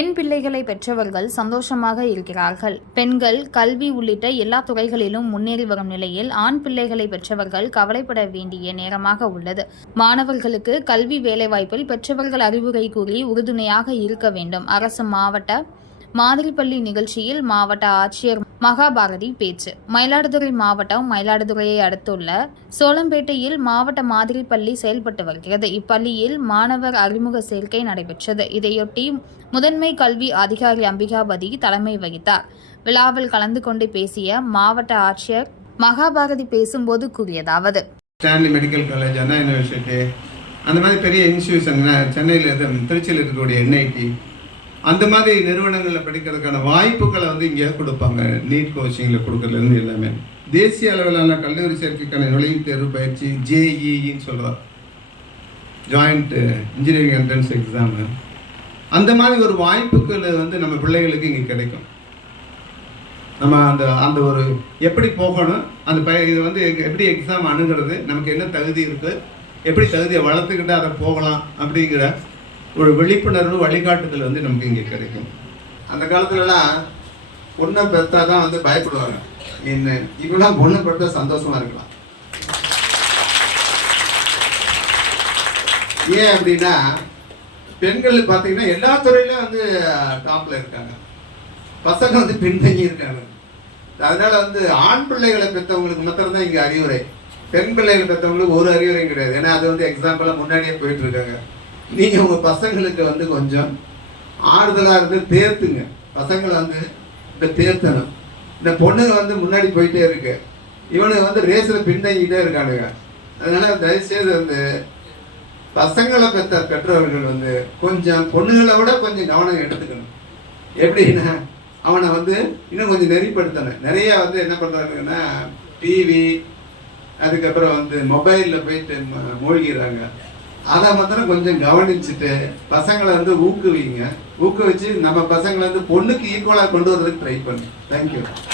பெண் பிள்ளைகளை பெற்றவர்கள் சந்தோஷமாக இருக்கிறார்கள். பெண்கள் கல்வி உள்ளிட்ட எல்லா துறைகளிலும் முன்னேறி வரும் நிலையில் ஆண் பிள்ளைகளை பெற்றவர்கள் கவலைப்பட வேண்டிய நேரமாக உள்ளது. மாணவர்களுக்கு கல்வி வேலைவாய்ப்பில் பெற்றவர்கள் அறிவுரை கூறி உறுதுணையாக இருக்க வேண்டும். அரசு மாவட்ட மாதிரி பள்ளி நிகழ்ச்சியில் மாவட்ட ஆட்சியர் மகாபாரதி பேச்சு. மயிலாடுதுறை மாவட்டம் மயிலாடுதுறையை அடுத்துள்ள சோளம்பேட்டையில் மாவட்ட மாதிரி பள்ளி செயல்பட்டு வருகிறது. இப்பள்ளியில் மாணவர் அறிமுக சேர்க்கை நடைபெற்றது. இதையொட்டி முதன்மை கல்வி அதிகாரி அம்பிகாபதி தலைமை வகித்தார். விழாவில் கலந்து கொண்டு பேசிய மாவட்ட ஆட்சியர் மகாபாரதி பேசும்போது கூறியதாவது. Stanley medical college Anna university அந்த மாதிரி பெரிய இன்ஸ்டியூஷன் சென்னையில் திருச்சியில் இருக்கக்கூடிய என்ஐடி அந்த மாதிரி நிறுவனங்களில் படிக்கிறதுக்கான வாய்ப்புகளை வந்து இங்கே கொடுப்பாங்க. நீட் கோச்சிங்கில் கொடுக்கறதுலேருந்து எல்லாமே. தேசிய அளவிலான கல்லூரி சேர்க்கைக்கான நுழைவுத் தேர்வு பயிற்சி ஜேஇஇன்னு சொல்கிறோம் ஜாயிண்ட் இன்ஜினியரிங் என்ட்ரன்ஸ் எக்ஸாமு அந்த மாதிரி ஒரு வாய்ப்புகள் வந்து நம்ம பிள்ளைகளுக்கு இங்கே கிடைக்கும். நம்ம அந்த அந்த ஒரு எப்படி போகணும் அந்த பய இது வந்து எப்படி எக்ஸாம் அணுகிறது நமக்கு என்ன தகுதி இருக்குது எப்படி தகுதியை வளர்த்துக்கிட்டு அதை போகலாம் அப்படிங்கிற ஒரு விழிப்புணர்வு வழிகாட்டுதல் வந்து நமக்கு இங்கே கிடைக்கும். அந்த காலத்துலலாம் பொண்ணை பெற்றா தான் வந்து பயப்படுவாங்க. என்ன இவெல்லாம் பொண்ணை பெற்றா சந்தோஷமா இருக்கலாம். ஏன் அப்படின்னா பெண்கள் பார்த்தீங்கன்னா எல்லா துறையிலும் வந்து டாப்ல இருக்காங்க. பசங்க வந்து பின்தங்கி இருக்காங்க. அதனால வந்து ஆண் பிள்ளைகளை பெற்றவங்களுக்கு மாத்திரம்தான் தான் அறிவுரை. பெண் பிள்ளைகளை பெற்றவங்களுக்கு ஒரு அறிவுரையும் கிடையாது. ஏன்னா அது வந்து எக்ஸாம்பிளாக முன்னாடியே போயிட்டு இருக்காங்க. நீங்கள் உங்கள் பசங்களுக்கு வந்து கொஞ்சம் ஆறுதலாக இருந்து தேர்த்துங்க. பசங்களை வந்து இந்த தேர்த்தணும். இந்த பொண்ணுங்க வந்து முன்னாடி போயிட்டே இருக்கு. இவனுங்க வந்து ரேஸில் பின்தங்கிட்டே இருக்கானுங்க. அதனால் தயவுசெய்து வந்து பசங்களை பெற்ற பெற்றோர்கள் வந்து கொஞ்சம் பொண்ணுகளை விட கொஞ்சம் கவனம் எடுத்துக்கணும். எப்படின்னா அவனை வந்து இன்னும் கொஞ்சம் நெறிப்படுத்தணும். நிறையா வந்து என்ன பண்ணுறாங்கன்னா டிவி அதுக்கப்புறம் வந்து மொபைலில் போயிட்டு ம- மூழ்கிறாங்க அதை மாத்திரம் கொஞ்சம் கவனிச்சுட்டு பசங்களை வந்து ஊக்குவிங்க. ஊக்குவிச்சு நம்ம பசங்களை வந்து பொண்ணுக்கு ஈக்குவலாக கொண்டு வரதுக்கு ட்ரை பண்ணு. தேங்க்யூ